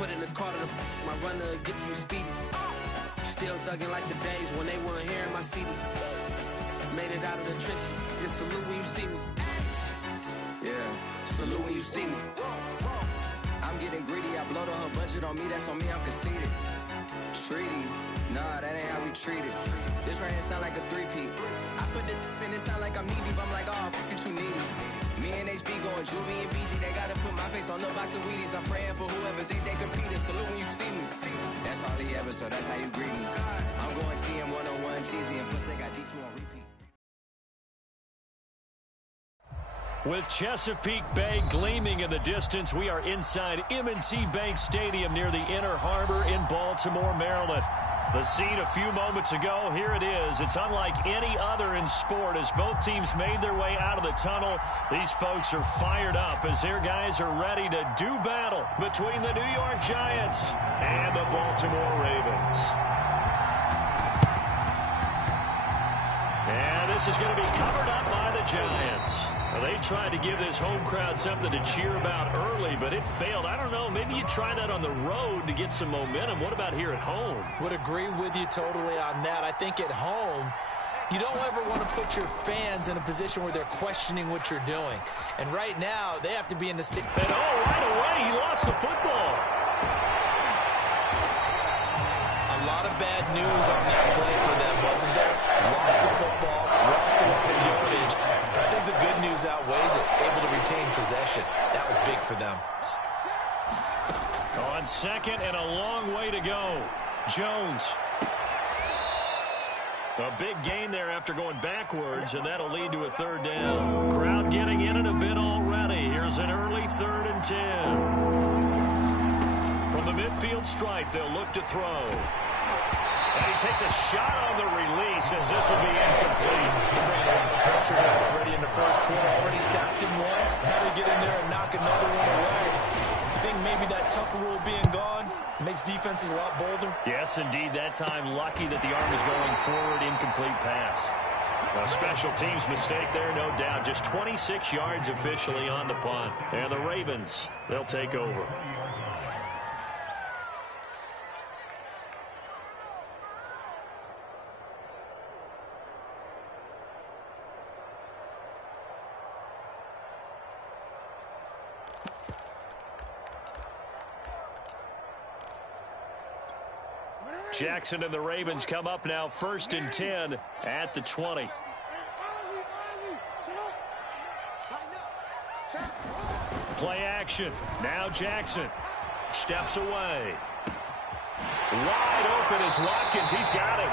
Put in the car to my runner, get to you speedy. Still thugging like the days when they weren't here in my city. Made it out of the trenches. Just salute when you see me. Yeah, salute when you see me. I'm getting greedy. I blow the whole budget on me. That's on me. I'm conceited. Treaty. Nah, that ain't how we treat it. This right here sound like a three-peat. I put the in it sound like I'm knee deep. I'm like, oh, you too needy. Me and HB going Juvie and BG. They gotta put my face on the box of Wheaties. I'm praying for whoever think they competed. Salute when you see me. That's all he ever, so that's how you greet me. I'm going TM 101 cheesy, and plus they got D2 on repeat. With Chesapeake Bay gleaming in the distance, we are inside M&T Bank Stadium near the Inner Harbor in Baltimore, Maryland. The scene a few moments ago, here it is. It's unlike any other in sport as both teams made their way out of the tunnel. These folks are fired up as their guys are ready to do battle between the New York Giants and the Baltimore Ravens. And this is going to be covered up by the Giants. Well, they tried to give this home crowd something to cheer about early, but it failed. I don't know. Maybe you try that on the road to get some momentum. What about here at home? Would agree with you totally on that. I think at home, you don't ever want to put your fans in a position where they're questioning what you're doing. And right now, they have to be in the stick. And right away, he lost the football. A lot of bad news on that play for them, wasn't there? Lost the football, lost a lot of yardage. But I think the good news outweighs it. Able to retain possession. That was big for them. On second and a long way to go. Jones. A big gain there after going backwards, and that'll lead to a third down. Crowd getting in it a bit already. Here's an early 3rd and 10. From the midfield stripe, they'll look to throw. And he takes a shot on the release as this will be incomplete. He brought a lot of pressure already in the first quarter. Already sacked him once. Had to get in there and knock another one away. You think maybe that Tucker rule being gone makes defenses a lot bolder? Yes, indeed. That time, lucky that the arm is going forward. Incomplete pass. A special teams mistake there, no doubt. Just 26 yards officially on the punt. And the Ravens, they'll take over. Jackson and the Ravens come up now 1st and 10 at the 20. Play action. Now Jackson steps away. Wide open is Watkins. He's got it.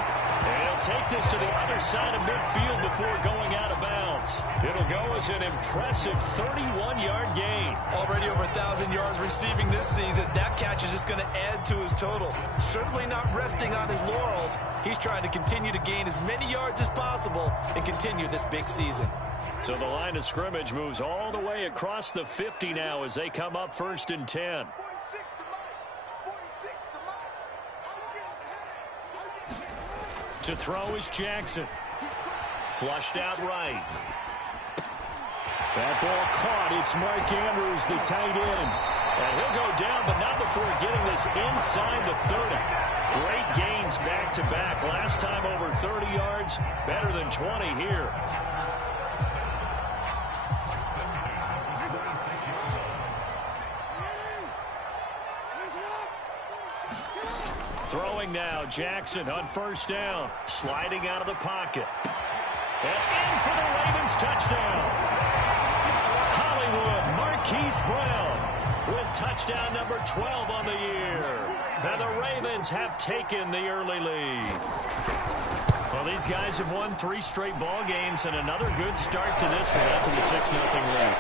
And he'll take this to the other side of midfield before going out of bounds. It'll go as an impressive 31-yard gain. Already over 1,000 yards receiving this season. That catch is just going to add to his total. Certainly not resting on his laurels. He's trying to continue to gain as many yards as possible and continue this big season. So the line of scrimmage moves all the way across the 50 now as they come up 1st and 10. To throw is Jackson. Flushed out right. That ball caught. It's Mark Andrews, the tight end. And he'll go down, but not before getting this inside the 30. Great gains back-to-back. Last time over 30 yards, better than 20 here. Throwing now, Jackson on 1st down. Sliding out of the pocket. And in for the Ravens touchdown. Hollywood Marquise Brown with touchdown number 12 on the year. And the Ravens have taken the early lead. Well, these guys have won 3 straight ball games and another good start to this one out to the 6-0 lead.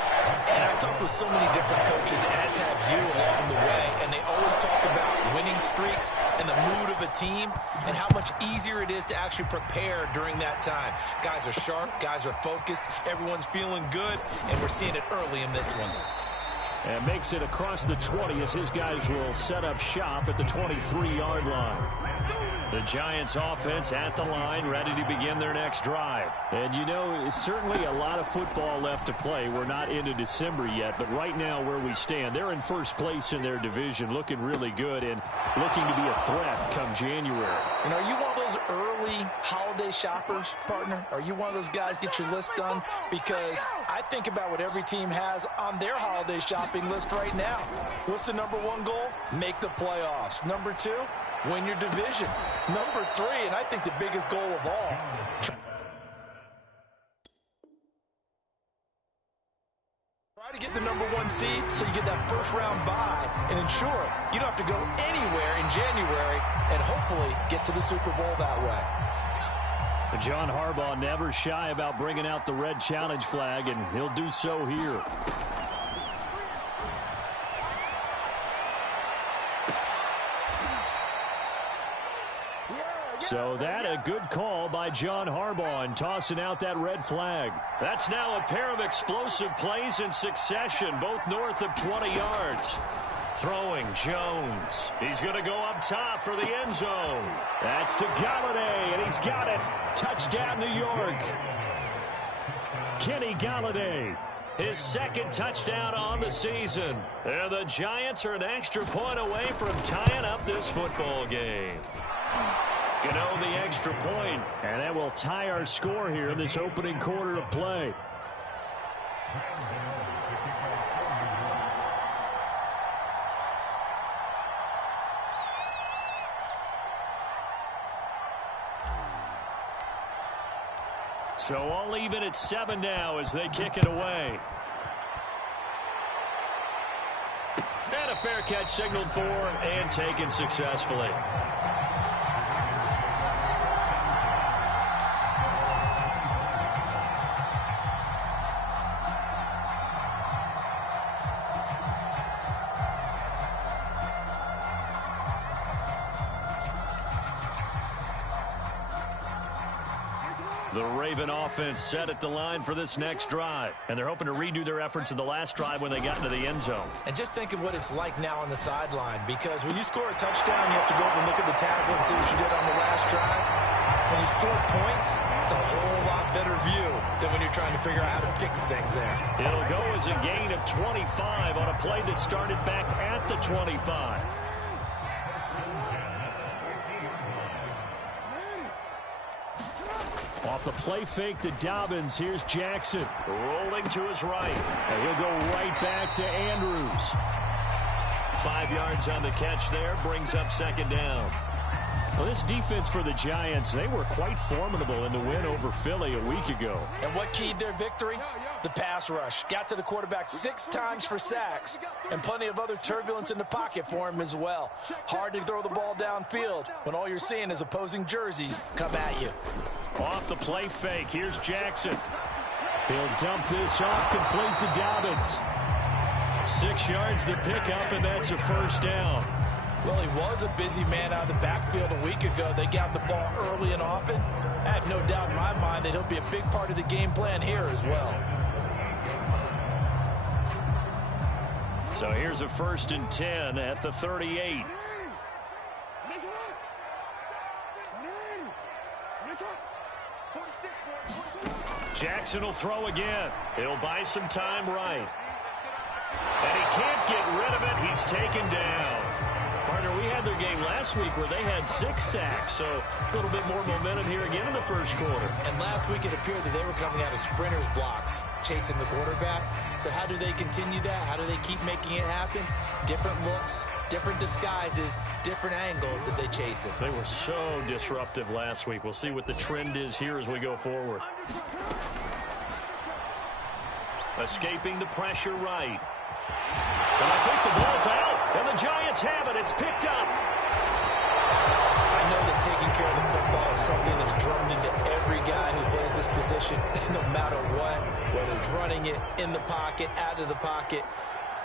And I've talked with so many different coaches, as have you along the way, and they always talk about winning streaks and the mood of a team and how much easier it is to actually prepare during that time. Guys are sharp, guys are focused, everyone's feeling good, and we're seeing it early in this one. And makes it across the 20 as his guys will set up shop at the 23-yard line. The Giants offense at the line, ready to begin their next drive. And you know, it's certainly a lot of football left to play. We're not into December yet, but right now where we stand, they're in first place in their division, looking really good and looking to be a threat come January. And are you one of those early holiday shoppers, partner? Are you one of those guys get your list done? Because I think about what every team has on their holiday shopping list right now. What's the number one goal? Make the playoffs. Number two, win your division. Number three, and I think the biggest goal of all, try to get the number one seed so you get that first round bye and ensure you don't have to go anywhere in January and hopefully get to the Super Bowl that way. John Harbaugh never shy about bringing out the red challenge flag, and he'll do so here. So that a good call by John Harbaugh in tossing out that red flag. That's now a pair of explosive plays in succession, both north of 20 yards. Throwing Jones. He's going to go up top for the end zone. That's to Golladay, and he's got it. Touchdown, New York. Kenny Golladay, his second touchdown on the season. And the Giants are an extra point away from tying up this football game. Gano the extra point, and that will tie our score here in this opening quarter of play. So all even at 7 now as they kick it away. And a fair catch signaled for and taken successfully. The Raven offense set at the line for this next drive. And they're hoping to redo their efforts in the last drive when they got into the end zone. And just think of what it's like now on the sideline, because when you score a touchdown, you have to go up and look at the tackle and see what you did on the last drive. When you score points, it's a whole lot better view than when you're trying to figure out how to fix things there. It'll go as a gain of 25 on a play that started back at the 25. Off the play fake to Dobbins. Here's Jackson. Rolling to his right. And he'll go right back to Andrews. 5 yards on the catch there. Brings up second down. Well, this defense for the Giants, they were quite formidable in the win over Philly a week ago. And what keyed their victory? The pass rush. Got to the quarterback 6 times for sacks, and plenty of other turbulence in the pocket for him as well. Hard to throw the ball downfield when all you're seeing is opposing jerseys come at you. Off the play fake, here's Jackson. He'll dump this off complete to Dobbins. 6 yards the pickup, and that's a first down. Well, he was a busy man out of the backfield a week ago. They got the ball early and often. I have no doubt in my mind that he'll be a big part of the game plan here as well. So here's a 1st and 10 at the 38. Jackson will throw again. He'll buy some time right. And he can't get rid of it. He's taken down. Partner, we had their game last week where they had 6 sacks, so a little bit more momentum here again in the first quarter. And last week it appeared that they were coming out of sprinters blocks, chasing the quarterback. So how do they continue that? How do they keep making it happen? Different looks, different disguises, different angles that they chase it. They were so disruptive last week. We'll see what the trend is here as we go forward. Escaping the pressure right. And I think the ball's out, and the Giants have it. It's picked up. I know that taking care of the football is something that's drummed into every guy who plays this position, no matter what, whether it's running it, in the pocket, out of the pocket.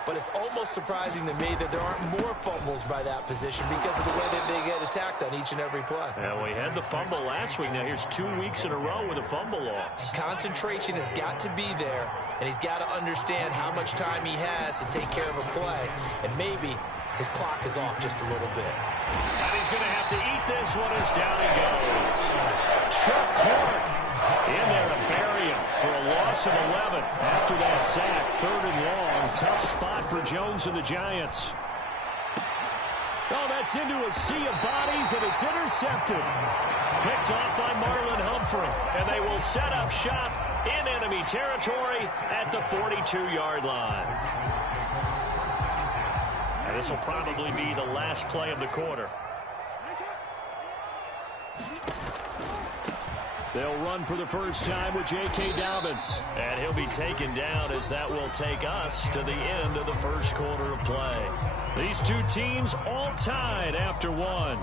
but it's almost surprising to me that there aren't more fumbles by that position because of the way that they get attacked on each and every play. Yeah, we had the fumble last week. Now here's 2 weeks in a row with a fumble loss. Concentration has got to be there, and he's got to understand how much time he has to take care of a play, and maybe his clock is off just a little bit. And he's going to have to eat this one as down he goes. Chuck Clark in there to bury him for a loss of 11. After that sack, 3rd and long. Tough spot for Jones and the Giants. Oh, that's into a sea of bodies, and it's intercepted. Picked off by Marlon Humphrey, and they will set up shop in enemy territory at the 42-yard line. And this will probably be the last play of the quarter. They'll run for the first time with J.K. Dobbins. And he'll be taken down as that will take us to the end of the first quarter of play. These two teams all tied after one.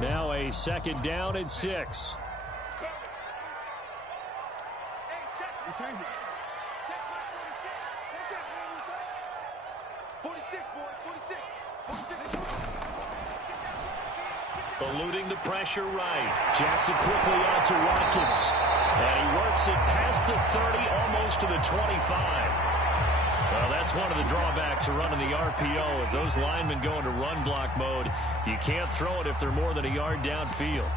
Now a 2nd down and 6. Eluding the pressure right. Jackson quickly out to Watkins. And he works it past the 30, almost to the 25. Well, that's one of the drawbacks of running the RPO. If those linemen go into run block mode, you can't throw it if they're more than a yard downfield.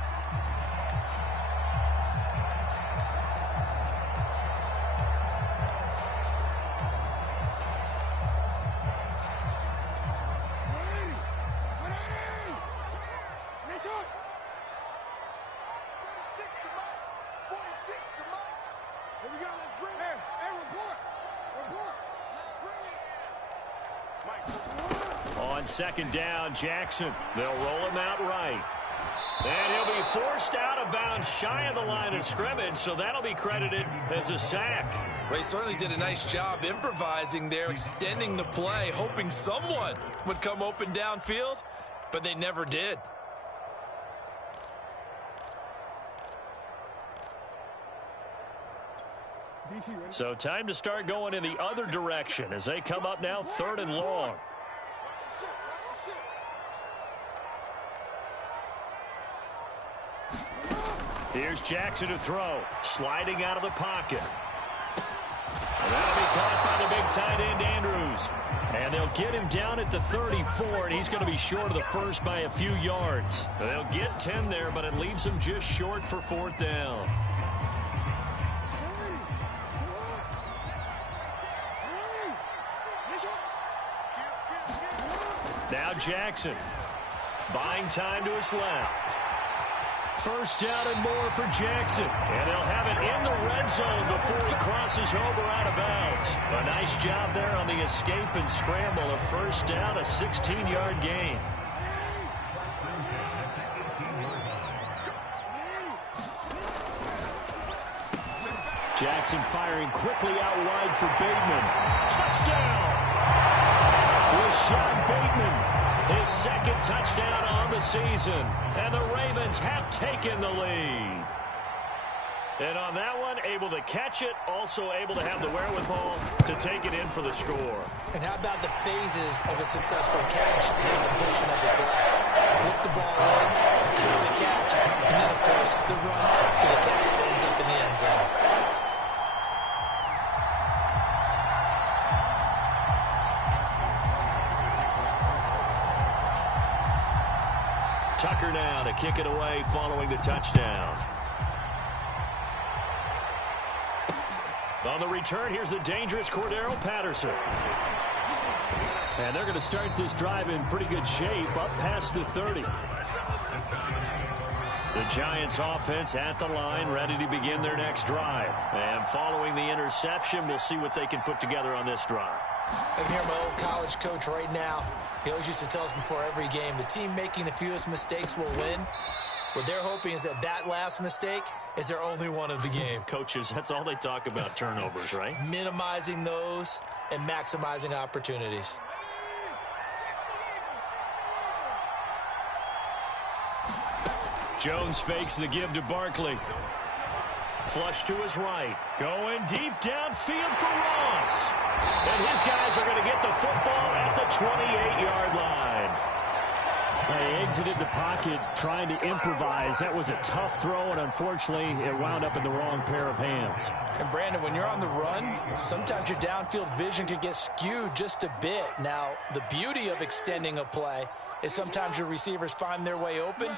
On 2nd down, Jackson. They'll roll him out right. And he'll be forced out of bounds shy of the line of scrimmage, so that'll be credited as a sack. They certainly did a nice job improvising there, extending the play, hoping someone would come open downfield, but they never did. So time to start going in the other direction as they come up now 3rd and long. Here's Jackson to throw. Sliding out of the pocket. And that'll be caught by the big tight end, Andrews. And they'll get him down at the 34, and he's going to be short of the first by a few yards. They'll get 10 there, but it leaves him just short for 4th down. Now Jackson. Buying time to his left. 1st down and more for Jackson. And they'll have it in the red zone before he crosses over out of bounds. A nice job there on the escape and scramble. A 1st down, a 16-yard gain. Jackson firing quickly out wide for Bateman. Touchdown! Rashad Bateman. His 2nd touchdown on the season. And the Ravens have taken the lead. And on that one, able to catch it, also able to have the wherewithal to take it in for the score. And how about the phases of a successful catch and completion of the play? Look the ball in, secure the catch, and then, of course, the run after the catch that ends up in the end zone. Tucker now to kick it away following the touchdown. On the return, here's the dangerous Cordero Patterson. And they're going to start this drive in pretty good shape, up past the 30. The Giants offense at the line, ready to begin their next drive. And following the interception, we'll see what they can put together on this drive. I can hear my old college coach right now. He always used to tell us before every game, the team making the fewest mistakes will win. What they're hoping is that that last mistake is their only one of the game. Coaches, that's all they talk about, turnovers, right? Minimizing those and maximizing opportunities. Jones fakes the give to Barkley. Flush to his right. Going deep downfield for Ross. And his guys are going to get the football at the 28-yard line. They exited the pocket trying to improvise. That was a tough throw, and unfortunately, it wound up in the wrong pair of hands. And, Brandon, when you're on the run, sometimes your downfield vision can get skewed just a bit. Now, the beauty of extending a play is sometimes your receivers find their way open,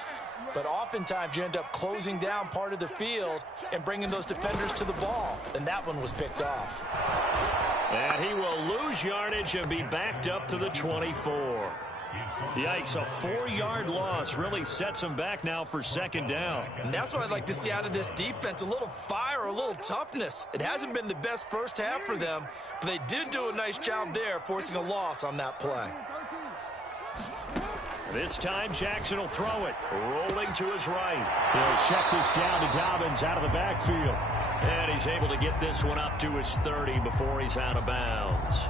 but oftentimes you end up closing down part of the field and bringing those defenders to the ball. And that one was picked off. And he will lose yardage and be backed up to the 24. Yikes, a 4-yard loss really sets him back now for second down. And that's what I'd like to see out of this defense, a little fire, a little toughness. It hasn't been the best first half for them, but they did do a nice job there, forcing a loss on that play. This time Jackson will throw it, rolling to his right. He'll check this down to Dobbins out of the backfield. And he's able to get this one up to his 30 before he's out of bounds.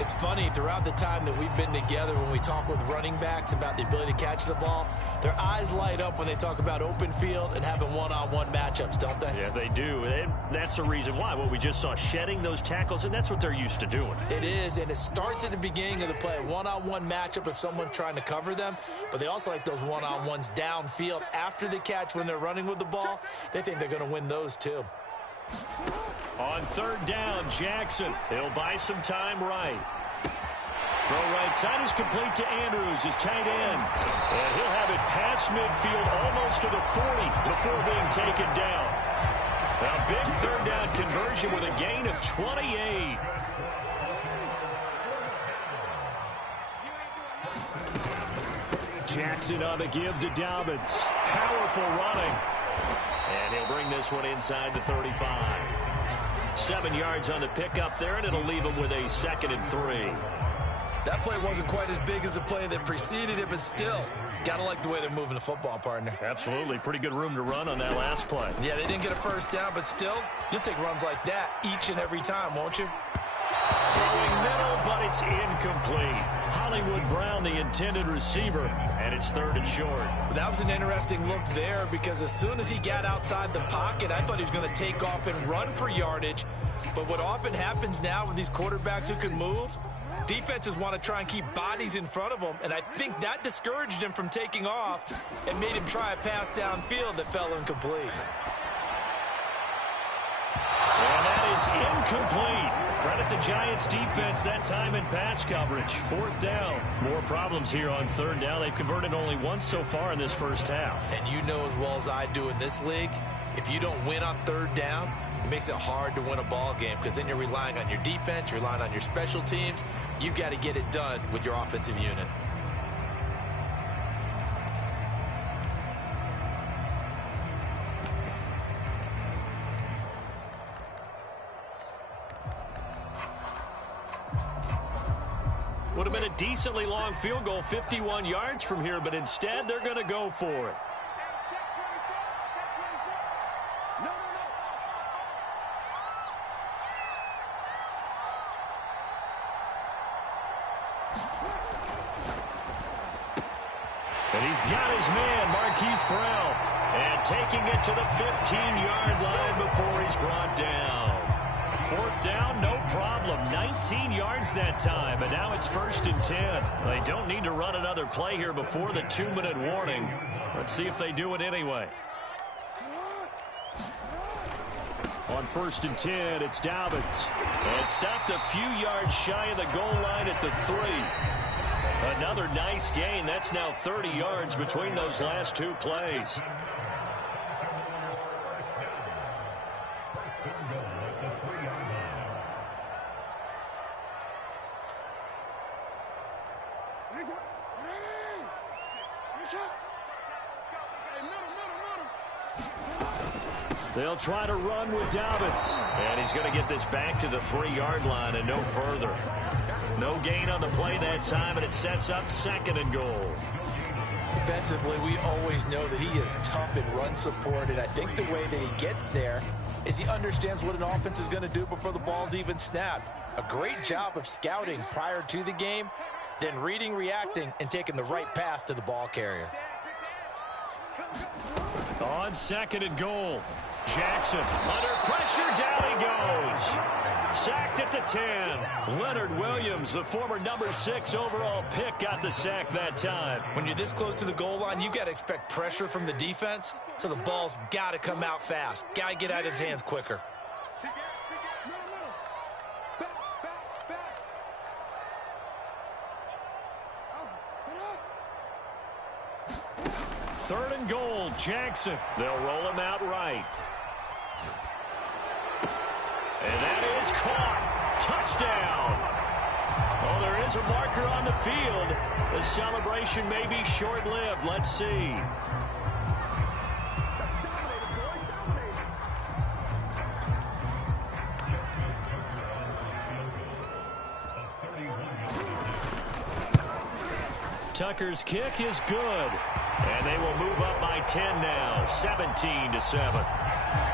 It's funny, throughout the time that we've been together, when we talk with running backs about the ability to catch the ball, their eyes light up when they talk about open field and having one-on-one matchups, don't they? Yeah, they do. And that's the reason why. Well, we just saw shedding those tackles, and that's what they're used to doing. It is, and it starts at the beginning of the play. One-on-one matchup if someone's trying to cover them, but they also like those one-on-ones downfield after the catch when they're running with the ball. They think they're going to win those too. On third down, Jackson. He'll buy some time right. Throw right side is complete to Andrews, his tight end. And he'll have it past midfield almost to the 40 before being taken down. A big third down conversion with a gain of 28. Jackson on the give to Dobbins. Powerful running. And he'll bring this one inside the 35. 7 yards on the pickup there, and it'll leave him with a 2nd and 3. That play wasn't quite as big as the play that preceded it, but still, got to like the way they're moving the football, partner. Absolutely. Pretty good room to run on that last play. Yeah, they didn't get a first down, but still, you'll take runs like that each and every time, won't you? Throwing middle, but it's incomplete. Hollywood Brown, the intended receiver, and it's 3rd and short. That was an interesting look there because as soon as he got outside the pocket, I thought he was going to take off and run for yardage. But what often happens now with these quarterbacks who can move, defenses want to try and keep bodies in front of them, and I think that discouraged him from taking off and made him try a pass downfield that fell incomplete. And that is incomplete. Credit the Giants defense that time in pass coverage. 4th down. More problems here on 3rd down. They've converted only once so far in this first half. And you know as well as I do in this league, if you don't win on 3rd down, it makes it hard to win a ball game because then you're relying on your defense, you're relying on your special teams. You've got to get it done with your offensive unit. Would have been a decently long field goal, 51 yards from here, but instead they're going to go for it. And he's got his man, Marquise Brown, and taking it to the 15-yard line before he's brought down. 4th down, no problem. 19 yards that time, and now it's 1st and 10. They don't need to run another play here before the 2-minute warning. Let's see if they do it anyway. On 1st and 10, it's Dobbins. And stopped a few yards shy of the goal line at the 3. Another nice gain. That's now 30 yards between those last 2 plays. They'll try to run with Dobbins. And he's going to get this back to the 3-yard line and no further. No gain on the play that time, and it sets up 2nd and goal. Defensively, we always know that he is tough in run support, and I think the way that he gets there is he understands what an offense is going to do before the ball's even snapped. A great job of scouting prior to the game, then reading, reacting, and taking the right path to the ball carrier. On 2nd and goal. Jackson under pressure, down he goes. Sacked at the 10. Leonard Williams, the former number 6 overall pick, got the sack that time. When you're this close to the goal line, you got to expect pressure from the defense, so the ball's got to come out fast. Got to get out of his hands quicker. Third and goal, Jackson. They'll roll him out right. And that is caught. Touchdown. Oh, there is a marker on the field. The celebration may be short-lived. Let's see. Tucker's kick is good. And they will move up by 10 now, 17-7.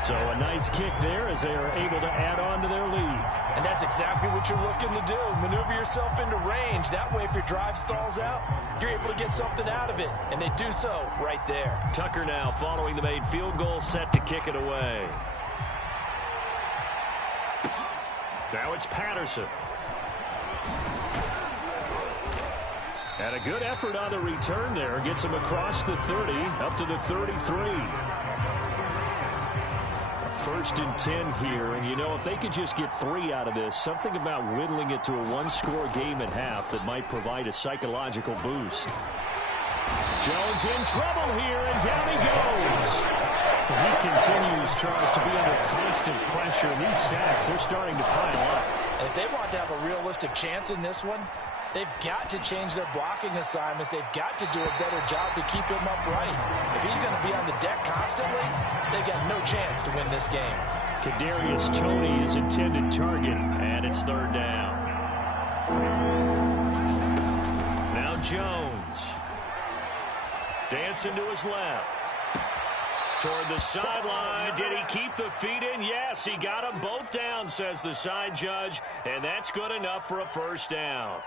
So a nice kick there as they are able to add on to their lead. And that's exactly what you're looking to do. Maneuver yourself into range. That way, if your drive stalls out, you're able to get something out of it. And they do so right there. Tucker now following the made field goal, set to kick it away. Now it's Patterson. And a good effort on the return there. Gets him across the 30, up to the 33. First and 10 here, and you know, if they could just get 3 out of this, something about whittling it to a one-score game at half that might provide a psychological boost. Jones in trouble here, and down he goes. He continues, Charles, to be under constant pressure. These sacks, they're starting to pile up. And if they want to have a realistic chance in this one, they've got to change their blocking assignments. They've got to do a better job to keep him upright. If he's going to be on the deck constantly, they've got no chance to win this game. Kadarius Toney is intended target, and it's third down. Now Jones. Dancing to his left. Toward the sideline. Did he keep the feet in? Yes, he got them both down, says the side judge, and that's good enough for a first down.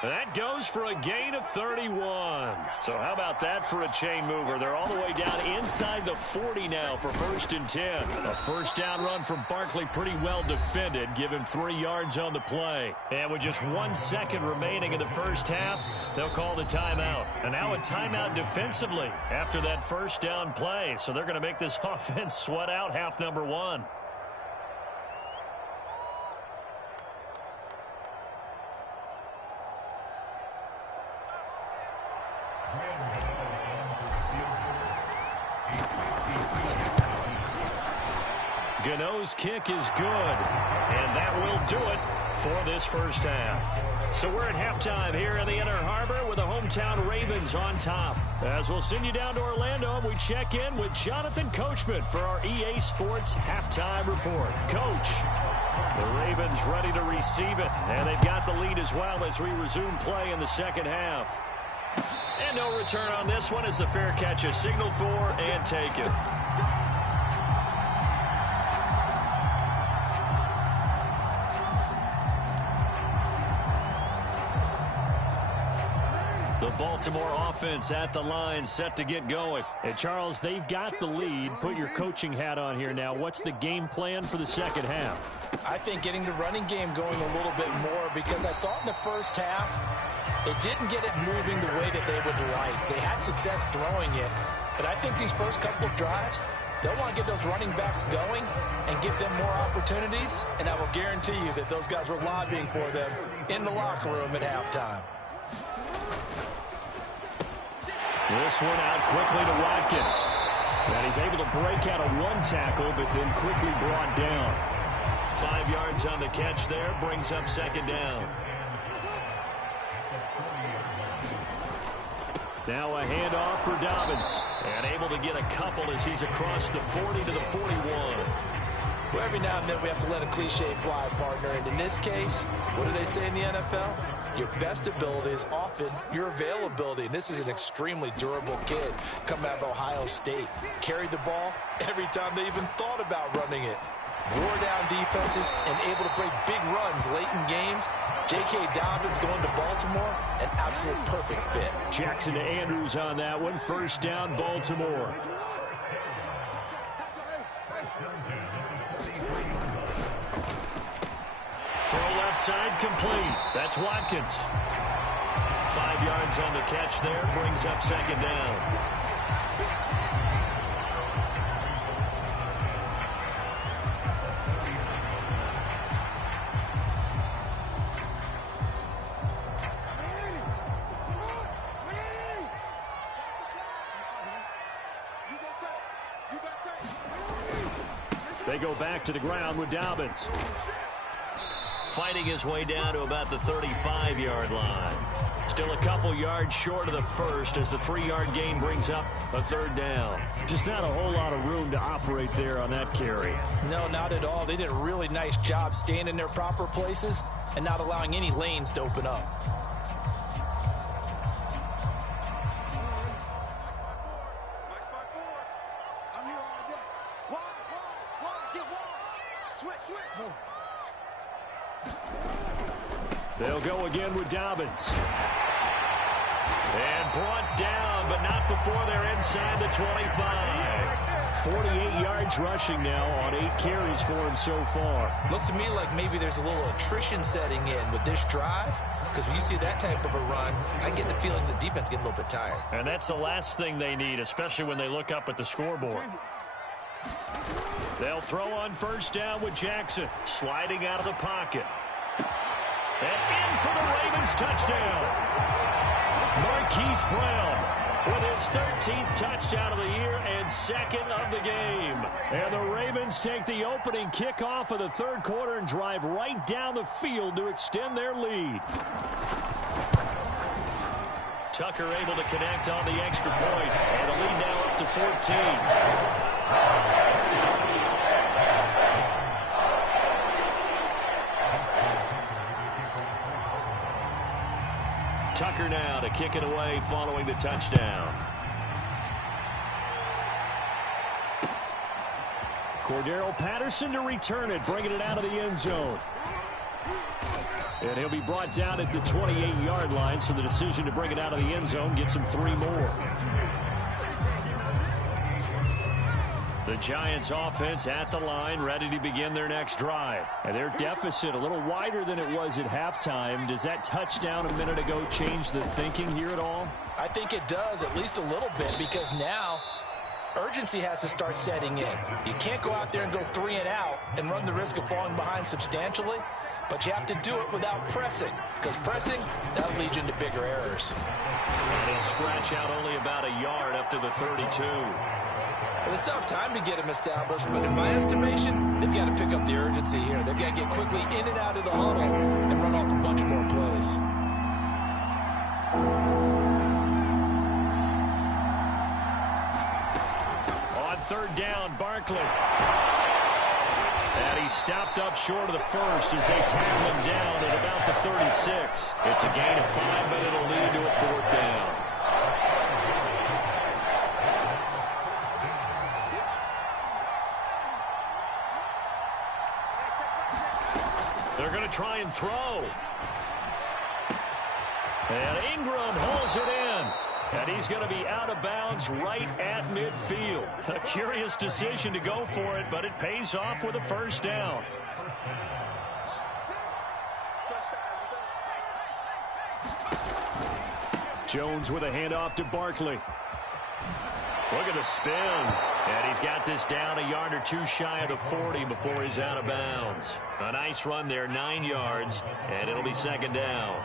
That goes for a gain of 31. So how about that for a chain mover? They're all the way down inside the 40 now for first and 10. A first down run from Barkley, pretty well defended. Give him 3 yards on the play. And with just 1 second remaining in the first half, they'll call the timeout. And now a timeout defensively after that first down play. So they're going to make this offense sweat out half number 1. Gano's kick is good, and that will do it for this first half. So we're at halftime here in the Inner Harbor with the hometown Ravens on top. As we'll send you down to Orlando, we check in with Jonathan Coachman for our EA Sports Halftime Report. Coach, the Ravens ready to receive it, and they've got the lead as well as we resume play in the second half. And no return on this one as the fair catch is signaled for and taken. The Baltimore offense at the line, set to get going. And Charles, they've got the lead. Put your coaching hat on here now. What's the game plan for the second half? I think getting the running game going a little bit more, because I thought in the first half they didn't get it moving the way that they would like. They had success throwing it, but I think these first couple of drives, they'll want to get those running backs going and give them more opportunities, and I will guarantee you that those guys were lobbying for them in the locker room at halftime. This one out quickly to Watkins. And he's able to break out of one tackle, but then quickly brought down. 5 yards on the catch there, brings up second down. Now a handoff for Dobbins. And able to get a couple as he's across the 40 to the 41. Well, every now and then we have to let a cliche fly, partner. And in this case, what do they say in the NFL? Your best ability is often your availability. And this is an extremely durable kid coming out of Ohio State. Carried the ball every time they even thought about running it. wore down defenses, and able to break big runs late in games. J.K. Dobbins going to Baltimore, an absolute perfect fit. Jackson to Andrews on that one. First down, Baltimore. Throw left side complete. That's Watkins. 5 yards on the catch there. Brings up second down. They go back to the ground with Dobbins. Fighting his way down to about the 35-yard line. Still a couple yards short of the first as the 3-yard gain brings up a third down. Just not a whole lot of room to operate there on that carry. No, not at all. They did a really nice job staying in their proper places and not allowing any lanes to open up. They'll go again with Dobbins. And brought down, but not before they're inside the 25. 48 yards rushing now on 8 carries for him so far. Looks to me like maybe there's a little attrition setting in with this drive, because when you see that type of a run, I get the feeling the defense getting a little bit tired. And that's the last thing they need, especially when they look up at the scoreboard. They'll throw on first down with Jackson, sliding out of the pocket. And in for the Ravens touchdown. Marquise Brown with his 13th touchdown of the year and second of the game. And the Ravens take the opening kickoff of the third quarter and drive right down the field to extend their lead. Tucker able to connect on the extra point, and the lead now up to 14. Tucker now to kick it away following the touchdown. Cordero Patterson to return it, bringing it out of the end zone. And he'll be brought down at the 28-yard line, so the decision to bring it out of the end zone gets him 3 more. The Giants offense at the line, ready to begin their next drive. And their deficit a little wider than it was at halftime. Does that touchdown a minute ago change the thinking here at all? I think it does, at least a little bit, because now urgency has to start setting in. You can't go out there and go 3 and out and run the risk of falling behind substantially, but you have to do it without pressing, because pressing, that leads you into bigger errors. And they scratch out only about a yard up to the 32. Well, they still have time to get them established, but in my estimation, they've got to pick up the urgency here. They've got to get quickly in and out of the huddle and run off a bunch more plays. On third down, Barkley. And he's stopped up short of the first as they tackle him down at about the 36. It's a gain of 5, but it'll lead to a fourth down. They're going to try and throw. And Ingram hauls it in. And he's going to be out of bounds right at midfield. A curious decision to go for it, but it pays off with a first down. Jones with a handoff to Barkley. Look at the spin. And he's got this down a yard or 2 shy of the 40 before he's out of bounds. A nice run there, 9 yards, and it'll be second down.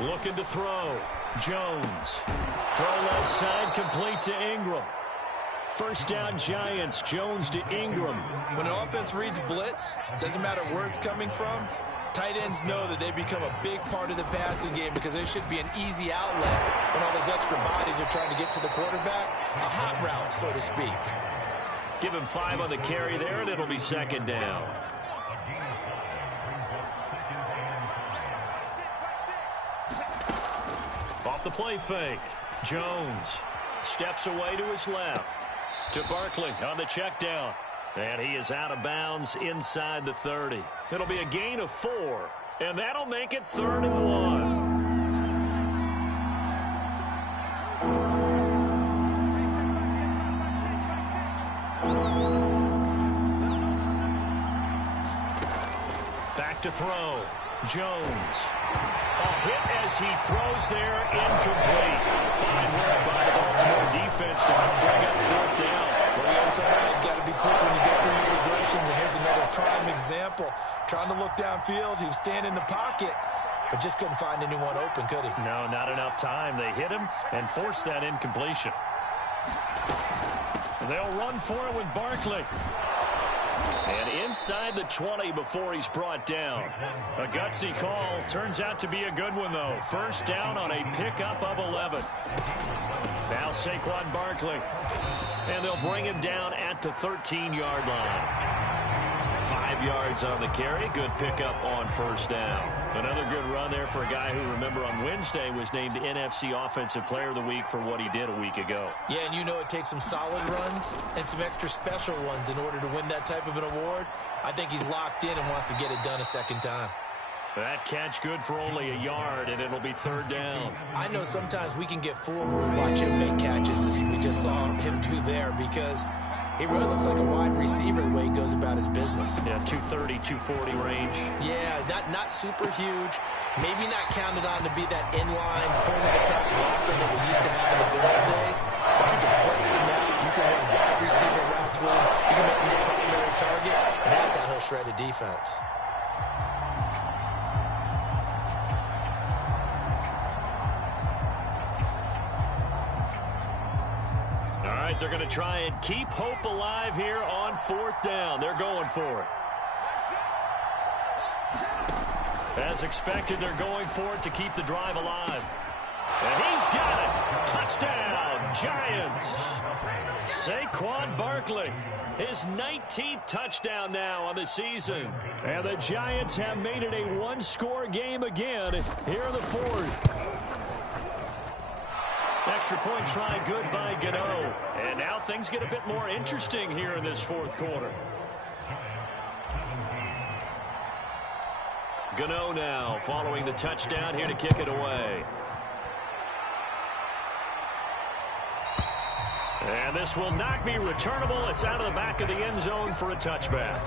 Looking to throw. Jones. Throw left side, complete to Ingram. First down, Giants. Jones to Ingram. When an offense reads blitz, doesn't matter where it's coming from, tight ends know that they become a big part of the passing game because there should be an easy outlet when all those extra bodies are trying to get to the quarterback. A hot route, so to speak. Give him 5 on the carry there, and it'll be second down. Off the play fake. Jones steps away to his left. To Barkley on the check down. And he is out of bounds inside the 30. It'll be a gain of 4. And that'll make it 3rd and 1. Back to throw. Jones. A hit as he throws there, incomplete. Fine work by the Baltimore defense to help bring up 4th down. Well, we always talk about you've got to be quick when you get through your progressions, and here's another prime example. Trying to look downfield, he was standing in the pocket, but just couldn't find anyone open, could he? No, not enough time. They hit him and forced that incompletion. They'll run for it with Barkley. And inside the 20 before he's brought down. A gutsy call. Turns out to be a good one, though. 1st down on a pickup of 11. Now Saquon Barkley. And they'll bring him down at the 13-yard line. 5 yards on the carry. Good pickup on 1st down. Another good run there for a guy who, remember, on Wednesday was named NFC Offensive Player of the Week for what he did a week ago. Yeah, and you know it takes some solid runs and some extra special ones in order to win that type of an award. I think he's locked in and wants to get it done a second time. That catch good for only a yard, and it'll be 3rd down. I know sometimes we can get fooled when we watch him make catches, as we just saw him do there, because he really looks like a wide receiver the way he goes about his business. Yeah, 230, 240 range. Yeah, not super huge. Maybe not counted on to be that inline point-of-attack blocker that we used to have in the good old days. But you can flex him out. You can run wide receiver routes with him. You can make him a primary target, and that's how he'll shred a defense. They're going to try and keep hope alive here on 4th down. They're going for it. As expected, they're going for it to keep the drive alive. And he's got it. Touchdown, Giants. Saquon Barkley, his 19th touchdown now on the season. And the Giants have made it a one-score game again here in the 4th. Extra point try good by Gano. And now things get a bit more interesting here in this 4th quarter. Gano now following the touchdown here to kick it away. And this will not be returnable. It's out of the back of the end zone for a touchback.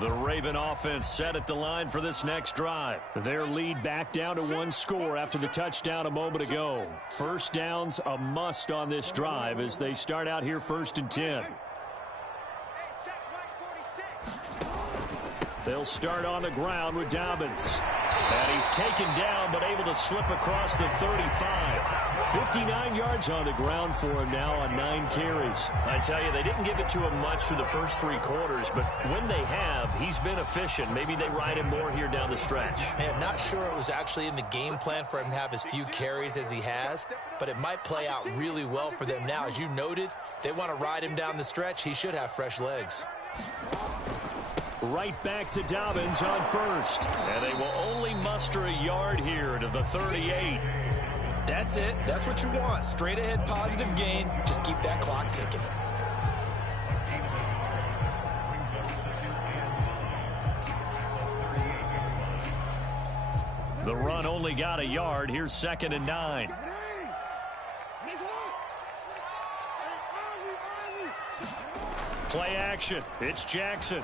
The Raven offense set at the line for this next drive. Their lead back down to 1 score after the touchdown a moment ago. 1st down's a must on this drive as they start out here 1st and 10. They'll start on the ground with Dobbins. And he's taken down but able to slip across the 35. 59 yards on the ground for him now on 9 carries. I tell you, they didn't give it to him much through the first 3 quarters, but when they have, he's been efficient. Maybe they ride him more here down the stretch. Hey, I'm not sure it was actually in the game plan for him to have as few carries as he has, but it might play out really well for them now. As you noted, if they want to ride him down the stretch, he should have fresh legs. Right back to Dobbins on 1st. And they will only muster a yard here to the 38. That's it. That's what you want. Straight ahead positive gain. Just keep that clock ticking. The run only got a yard. Here's 2nd and 9. Play action. It's Jackson.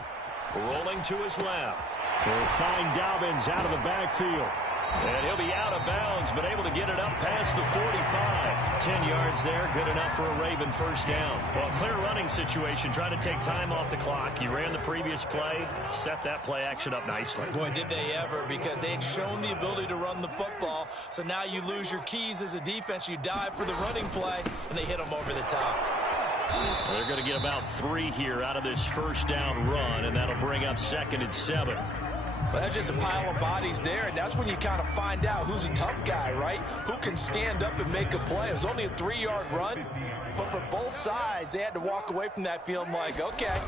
Rolling to his left. He'll find Dobbins out of the backfield. And he'll be out of bounds, but able to get it up past the 45. 10 yards there, good enough for a Raven 1st down. Well, clear running situation, trying to take time off the clock. He ran the previous play, set that play action up nicely. Boy, did they ever, because they had shown the ability to run the football. So now you lose your keys as a defense. You dive for the running play, and they hit them over the top. They're going to get about 3 here out of this 1st down run, and that'll bring up 2nd and 7. Well, that's just a pile of bodies there, and that's when you kind of find out who's a tough guy, right? Who can stand up and make a play. It was only a 3-yard run, but for both sides, they had to walk away from that field like, okay,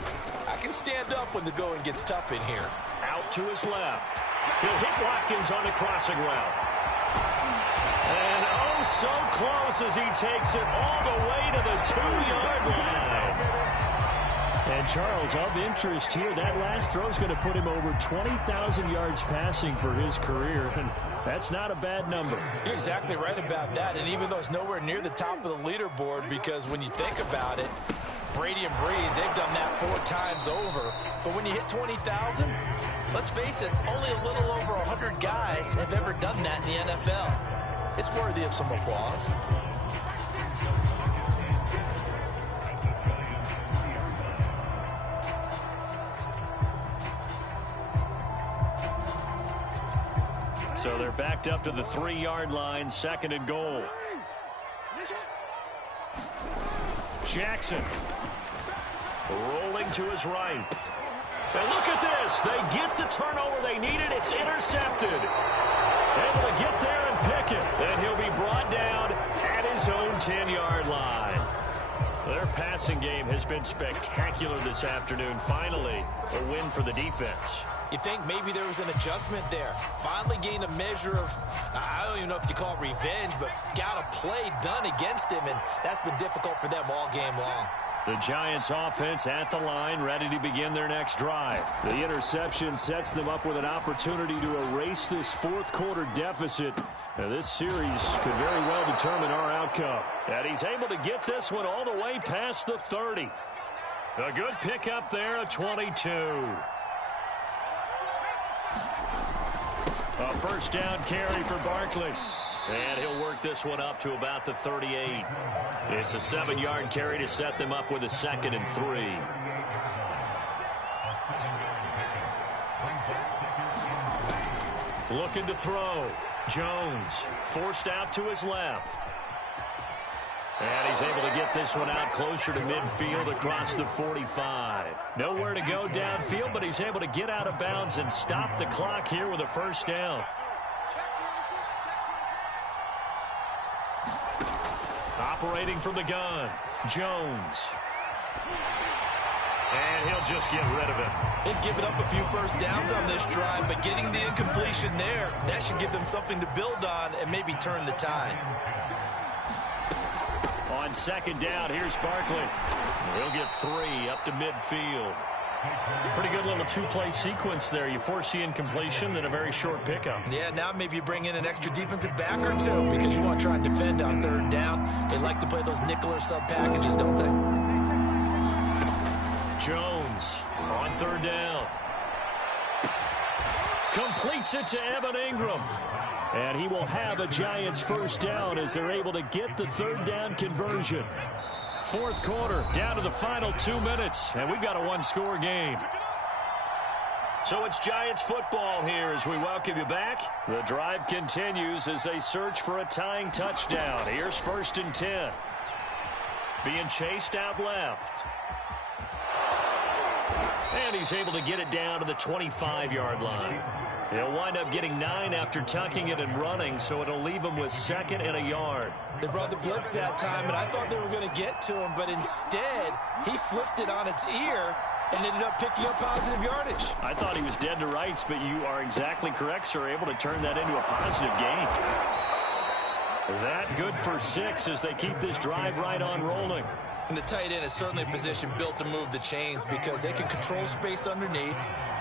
I can stand up when the going gets tough in here. Out to his left. He'll hit Watkins on the crossing route. And oh, so close as he takes it all the way to the 2-yard line. And Charles, of interest here, that last throw is going to put him over 20,000 yards passing for his career, and that's not a bad number. You're exactly right about that, and even though it's nowhere near the top of the leaderboard, because when you think about it, Brady and Breeze, they've done that 4 times over. But when you hit 20,000, let's face it, only a little over 100 guys have ever done that in the NFL. It's worthy of some applause. So they're backed up to the 3-yard line, 2nd and goal. Jackson rolling to his right. And look at this. They get the turnover they needed. It's intercepted. Able to get there and pick it. Then he'll be brought down at his own 10-yard line. Their passing game has been spectacular this afternoon. Finally, a win for the defense. You think maybe there was an adjustment there. Finally gained a measure of, I don't even know if you call it revenge, but got a play done against him, and that's been difficult for them all game long. The Giants offense at the line, ready to begin their next drive. The interception sets them up with an opportunity to erase this 4th quarter deficit. Now, this series could very well determine our outcome. And he's able to get this one all the way past the 30. A good pickup there, a 22. A first down carry for Barkley. And he'll work this one up to about the 38. It's a 7-yard carry to set them up with a 2nd and 3. Looking to throw. Jones forced out to his left. And he's able to get this one out closer to midfield across the 45. Nowhere to go downfield, but he's able to get out of bounds and stop the clock here with a first down. Operating from the gun, Jones. And he'll just get rid of it. They've given up a few first downs on this drive, but getting the incompletion there, that should give them something to build on and maybe turn the tide. On 2nd down, here's Barkley. He'll get 3 up to midfield. Pretty good little 2-play sequence there. You force the incompletion, then a very short pickup. Yeah, now maybe you bring in an extra defensive back or 2 because you want to try and defend on 3rd down. They like to play those nickel or sub packages, don't they? Jones on 3rd down. Completes it to Evan Ingram. And he will have a Giants first down as they're able to get the 3rd down conversion. 4th quarter, down to the final 2 minutes, and we've got a 1-score game. So it's Giants football here as we welcome you back. The drive continues as they search for a tying touchdown. Here's 1st and 10. Being chased out left. And he's able to get it down to the 25-yard line. He'll wind up getting 9 after tucking it and running, so it'll leave him with 2nd and a yard. They brought the blitz that time, and I thought they were going to get to him, but instead, he flipped it on its ear and ended up picking up positive yardage. I thought he was dead to rights, but you are exactly correct, sir, able to turn that into a positive gain. That good for 6 as they keep this drive right on rolling. And the tight end is certainly a position built to move the chains because they can control space underneath.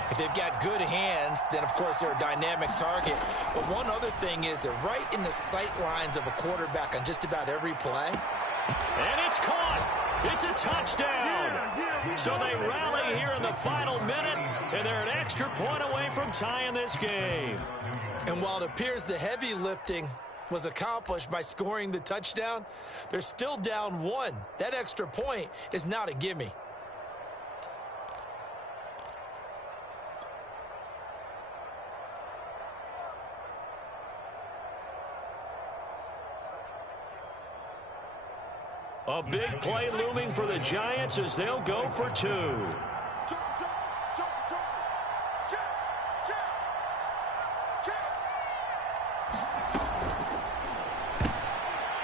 If they've got good hands, then, of course, they're a dynamic target. But one other thing is they're right in the sight lines of a quarterback on just about every play. And it's caught. It's a touchdown. So they rally here in the final minute, and they're an extra point away from tying this game. And while it appears the heavy lifting was accomplished by scoring the touchdown, they're still down 1. That extra point is not a gimme. A big play looming for the Giants as they'll go for 2.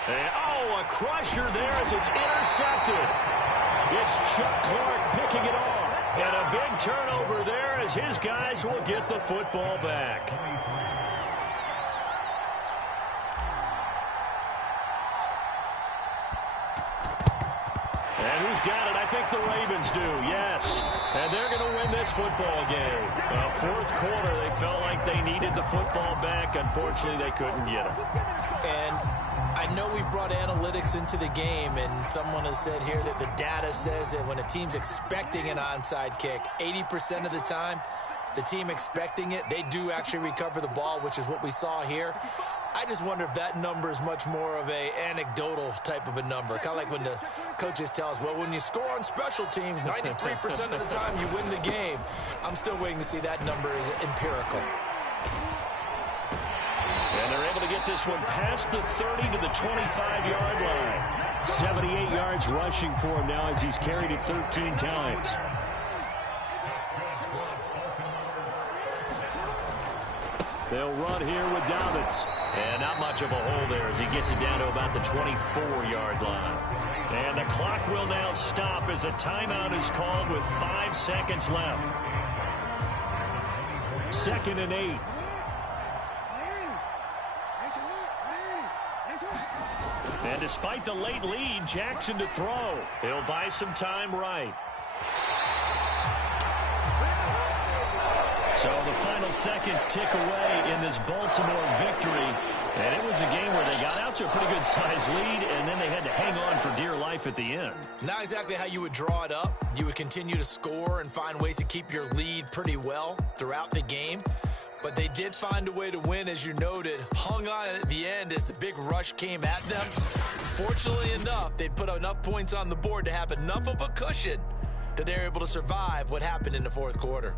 And, oh, a crusher there as it's intercepted. It's Chuck Clark picking it off. And a big turnover there as his guys will get the football back. And who's got it? I think the Ravens do, yes. And they're going to win this football game. Fourth quarter, they felt like they needed the football back. Unfortunately, they couldn't get it. And I know we brought analytics into the game, and someone has said here that the data says that when a team's expecting an onside kick, 80% of the time, the team expecting it, they do actually recover the ball, which is what we saw here. I just wonder if that number is much more of a anecdotal type of a number. Kind of like when the coaches tell us, well, when you score on special teams, 93% of the time you win the game. I'm still waiting to see that number is empirical. And they're able to get this one past the 30 to the 25-yard line. 78 yards rushing for him now as he's carried it 13 times. They'll run here with Dobbins. And not much of a hole there as he gets it down to about the 24-yard line. And the clock will now stop as a timeout is called with 5 seconds left. 2nd and 8. And despite the late lead, Jackson to throw. He'll buy some time right. So the final seconds tick away in this Baltimore victory. And it was a game where they got out to a pretty good-sized lead, and then they had to hang on for dear life at the end. Not exactly how you would draw it up. You would continue to score and find ways to keep your lead pretty well throughout the game. But they did find a way to win, as you noted. Hung on at the end as the big rush came at them. Fortunately enough, they put enough points on the board to have enough of a cushion that they're able to survive what happened in the fourth quarter.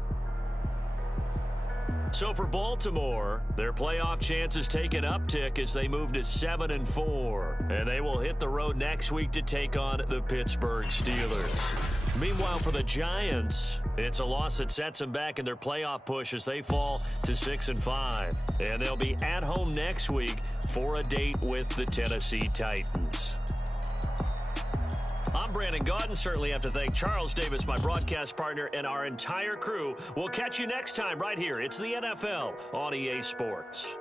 So for Baltimore, their playoff chances take an uptick as they move to 7-4. And they will hit the road next week to take on the Pittsburgh Steelers. Meanwhile, for the Giants, it's a loss that sets them back in their playoff push as they fall to 6-5. And they'll be at home next week for a date with the Tennessee Titans. I'm Brandon Gaudin. Certainly have to thank Charles Davis, my broadcast partner, and our entire crew. We'll catch you next time right here. It's the NFL on EA Sports.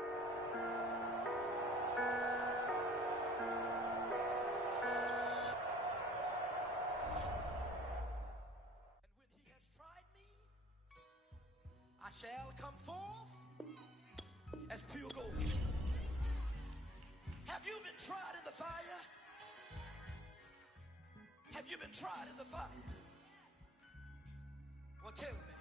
I shall come forth as pure gold. Have you been tried in the fire? Have you been tried in the fire? Well, tell me.